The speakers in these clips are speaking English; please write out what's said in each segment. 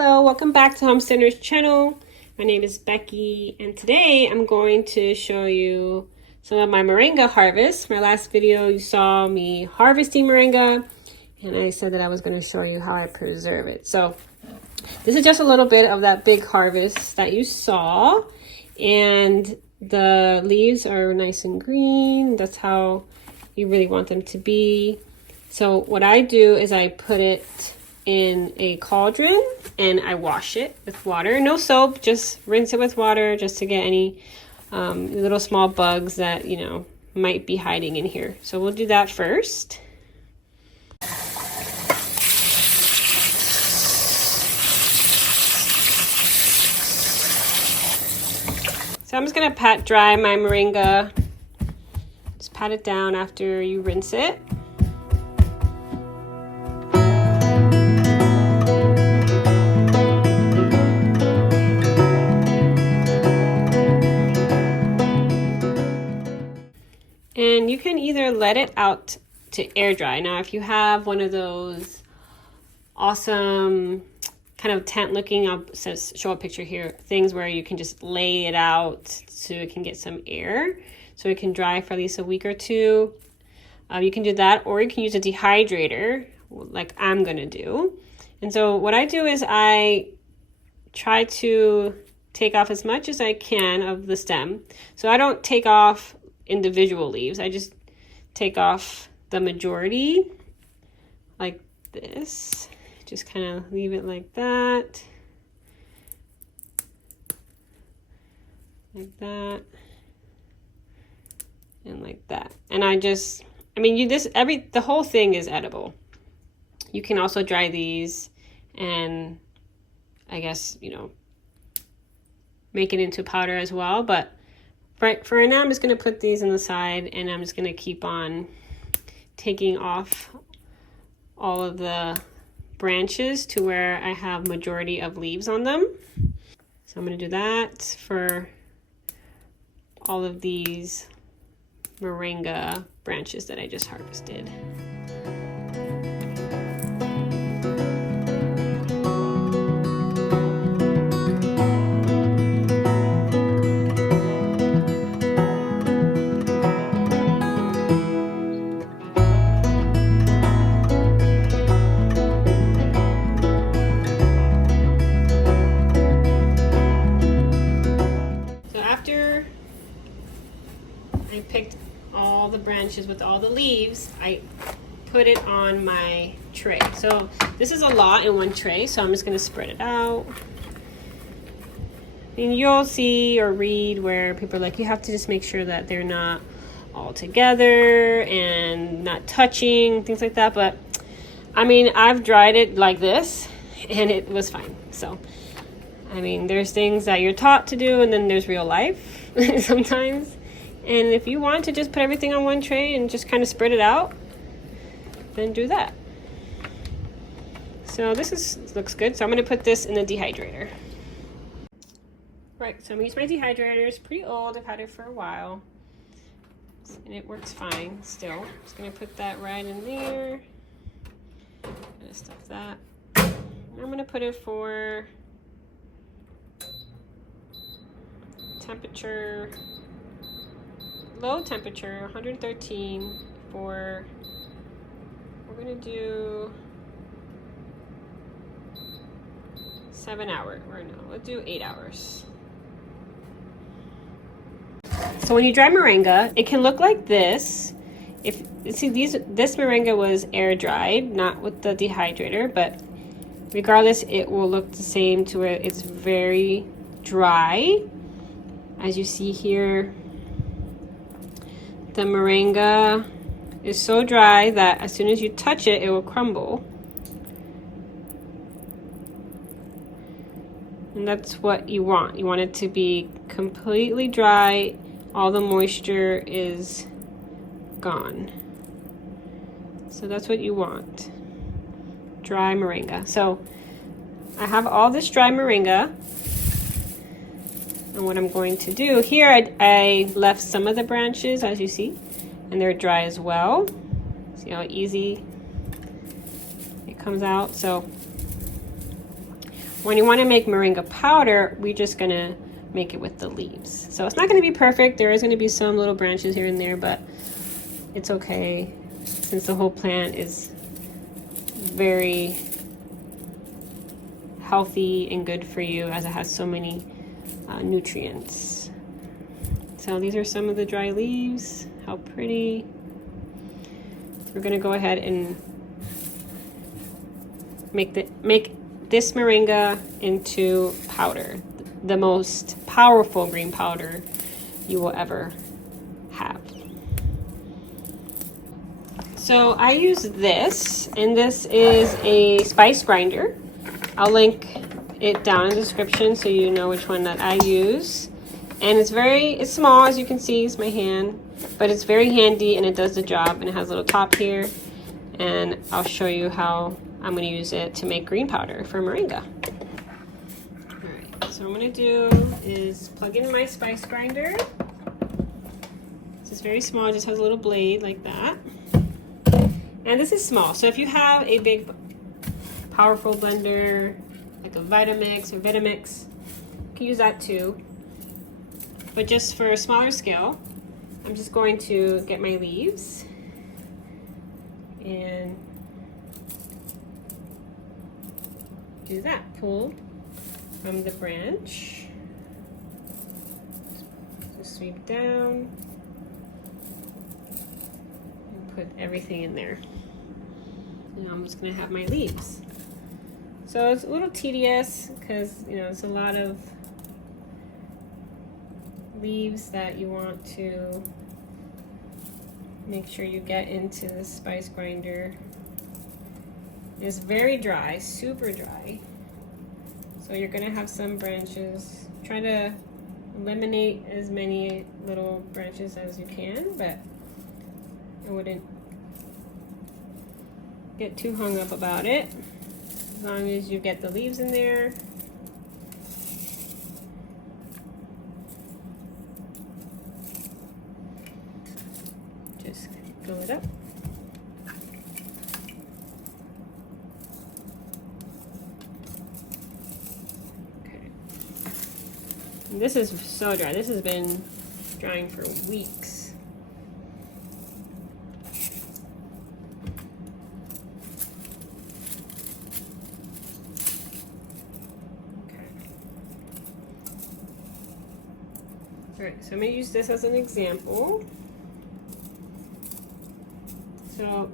Hello, welcome back to Homesteader's channel. My name is Becky, and today I'm going to show you some of my moringa harvest. My last video you saw me harvesting moringa, and I said that I was going to show you how I preserve it. So this is just a little bit of that big harvest that you saw, and the leaves are nice and green. That's how you really want them to be. So what I do is I put it in a cauldron and I wash it with water. No soap, just rinse it with water just to get any little small bugs that, you know, might be hiding in here. So we'll do that first. So I'm just gonna pat dry my moringa. Just pat it down after you rinse it. And you can either let it out to air dry. Now, if you have one of those awesome kind of tent looking, I'll show a picture here, things where you can just lay it out so it can get some air, so it can dry for at least a week or two. You can do that, or you can use a dehydrator like I'm gonna do. And so what I do is I try to take off as much as I can of the stem. So I don't take off individual leaves. I just take off the majority like this. Just kind of leave it like that. Like that. And like that. And the whole thing is edible. You can also dry these and I guess, you know, make it into powder as well, but for now, I'm just going to put these on the side, and I'm just going to keep on taking off all of the branches to where I have majority of leaves on them. So I'm going to do that for all of these moringa branches that I just harvested. I picked all the branches with all the leaves. I put it on my tray. So this is a lot in one tray, so I'm just going to spread it out. And you'll see or read where people are like, you have to just make sure that they're not all together and not touching, things like that. But I mean, I've dried it like this and it was fine. So I mean, there's things that you're taught to do, and then there's real life sometimes. And if you want to just put everything on one tray and just kind of spread it out, then do that. So looks good. So I'm going to put this in the dehydrator. Right, so I'm going to use my dehydrator. It's pretty old. I've had it for a while. And it works fine still. Just going to put that right in there. I'm going to stuff that. And I'm going to put it for temperature, low temperature, 113 for, we're gonna do 7 hours, or no, let's do 8 hours. So when you dry moringa, it can look like this. This moringa was air dried, not with the dehydrator, but regardless, it will look the same to where it's very dry. As you see here, the moringa is so dry that as soon as you touch it, it will crumble. And that's what you want. You want it to be completely dry. All the moisture is gone. So that's what you want. Dry moringa. So I have all this dry moringa. And what I'm going to do here, I left some of the branches, as you see, and they're dry as well. See how easy it comes out. So When you want to make moringa powder, we're just gonna make it with the leaves. So it's not gonna be perfect. There is gonna be some little branches here and there, but it's okay since the whole plant is very healthy and good for you, as it has so many nutrients. So these are some of the dry leaves. How pretty. We're gonna go ahead and make this moringa into powder, the most powerful green powder you will ever have. So I use this, and this is a spice grinder. I'll link it down in the description so you know which one that I use. And it's small, as you can see, it's my hand, but it's very handy and it does the job, and it has a little top here. And I'll show you how I'm going to use it to make green powder for moringa. Alright, so what I'm going to do is plug in my spice grinder. This is very small, it just has a little blade like that. And this is small, so if you have a big, powerful blender, like a Vitamix or Vitamix, you can use that too. But just for a smaller scale, I'm just going to get my leaves and do that. Pull from the branch, just sweep down and put everything in there. And I'm just gonna have my leaves. So it's a little tedious because, you know, it's a lot of leaves that you want to make sure you get into the spice grinder. It's very dry, super dry. So you're gonna have some branches. Try to eliminate as many little branches as you can, but I wouldn't get too hung up about it. As long as you get the leaves in there. Just fill it up. Okay. And this is so dry. This has been drying for weeks. Alright, so I'm going to use this as an example. So,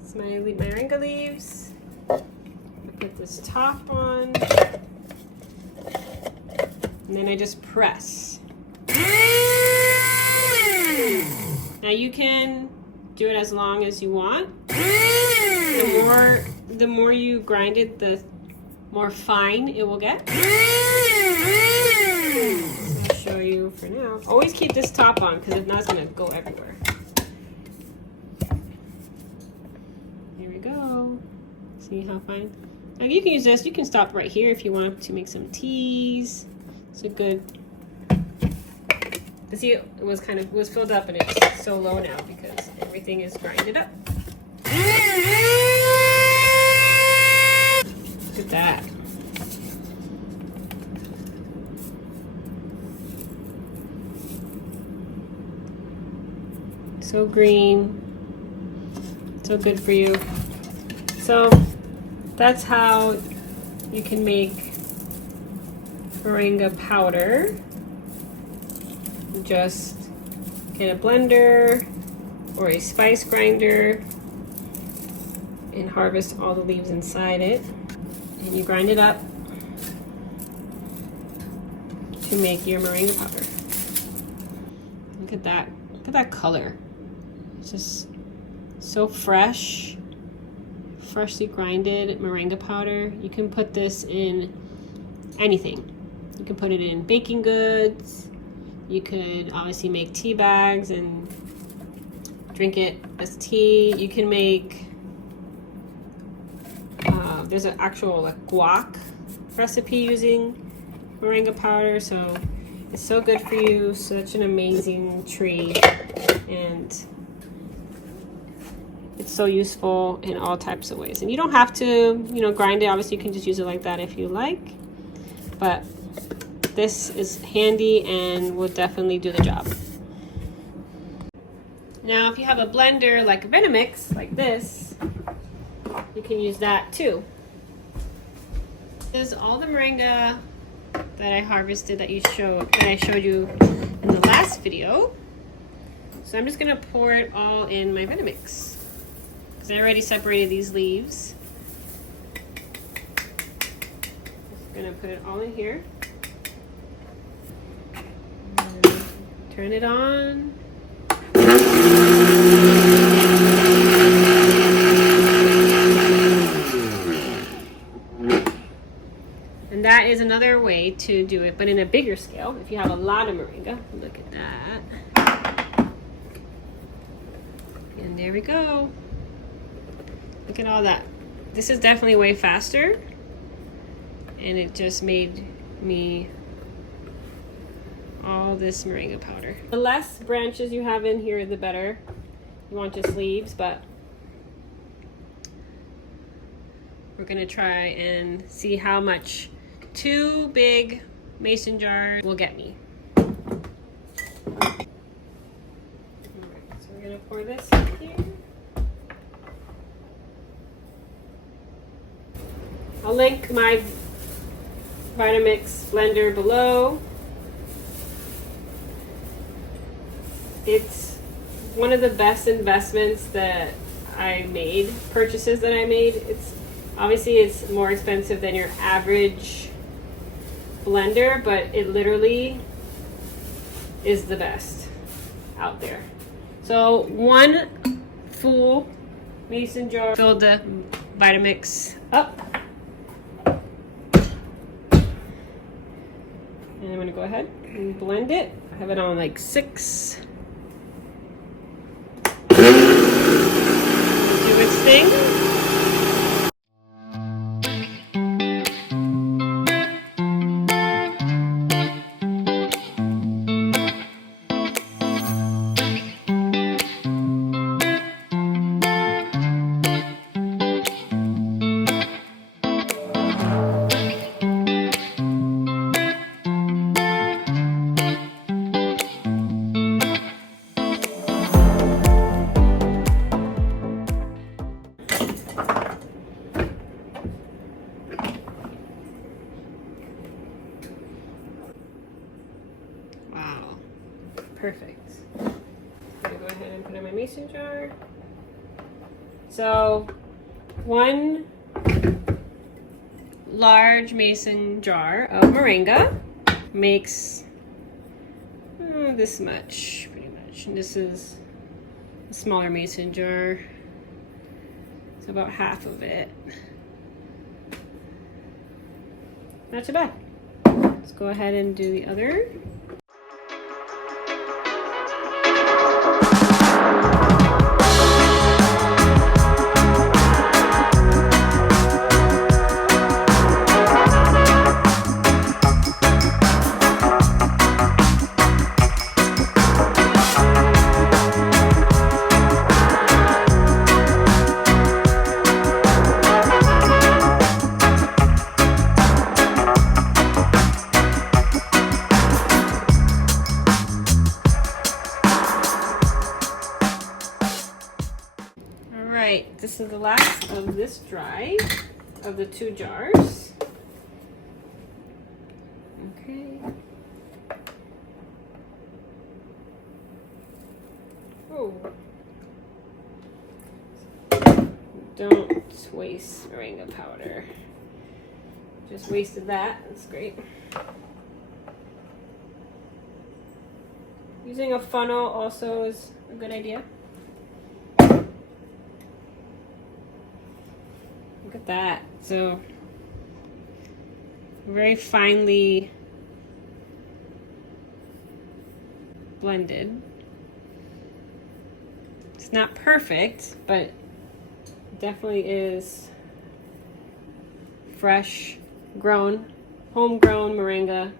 it's my moringa leaves. I put this top on. And then I just press. Now you can do it as long as you want. The more you grind it, the more fine it will get. I'll show you for now. Always keep this top on, because if not, it's going to go everywhere. Here we go. See how fine? Like, you can use this. You can stop right here if you want to make some teas. It's a good. See, it was filled up, and it's so low now because everything is grinded up. Look at that. So green, so good for you. So that's how you can make moringa powder. Just get a blender or a spice grinder and harvest all the leaves inside it, and you grind it up to make your moringa powder. Look at that. Look at that color. It's just so fresh, freshly grinded moringa powder. You can put this in anything. You can put it in baking goods. You could obviously make tea bags and drink it as tea. You can make, there's an actual like guac recipe using moringa powder. So it's so good for you, such an amazing tree. And it's so useful in all types of ways. And you don't have to, you know, grind it. Obviously, you can just use it like that if you like. But this is handy and will definitely do the job. Now, if you have a blender like a Vitamix, like this, you can use that too. This is all the moringa that I harvested that I showed you in the last video. So I'm just gonna pour it all in my Vitamix because I already separated these leaves. Just gonna put it all in here. And turn it on. And that is another way to do it, but in a bigger scale. If you have a lot of moringa, look at that. And there we go. Look at all that. This is definitely way faster. And it just made me all this moringa powder. The less branches you have in here, the better. You want just leaves, but we're gonna try and see how much 2 big mason jars will get me. All right, so we're gonna pour this in here. I'll link my Vitamix blender below. It's one of the best investments that I made, purchases that I made. Obviously it's more expensive than your average blender, but it literally is the best out there. So 1 full mason jar, fill the Vitamix up. And I'm gonna go ahead and blend it. I have it on like 6. Do its thing. Wow, perfect. I'm gonna go ahead and put in my mason jar. So 1 large mason jar of moringa makes this much, pretty much. And this is a smaller mason jar. It's about half of it. Not too bad. Let's go ahead and do the other. Alright, this is the last of this dry of the 2 jars. Okay. Oh. Don't waste moringa powder. Just wasted that. That's great. Using a funnel also is a good idea. Look at that. So very finely blended. It's not perfect, but definitely is fresh, grown, homegrown moringa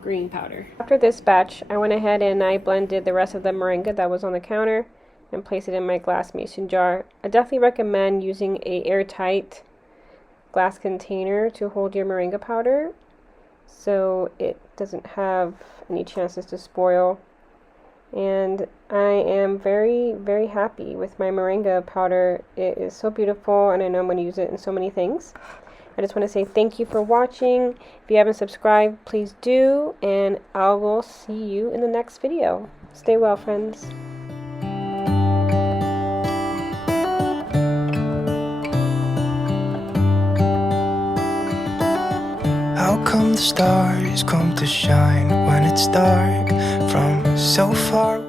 green powder. After this batch, I went ahead and I blended the rest of the moringa that was on the counter and place it in my glass mason jar. I definitely recommend using a airtight glass container to hold your moringa powder so it doesn't have any chances to spoil. And I am very, very happy with my moringa powder. It is so beautiful, and I know I'm going to use it in so many things. I just want to say thank you for watching. If you haven't subscribed, please do, and I will see you in the next video. Stay well, friends. How come the stars come to shine when it's dark from so far away?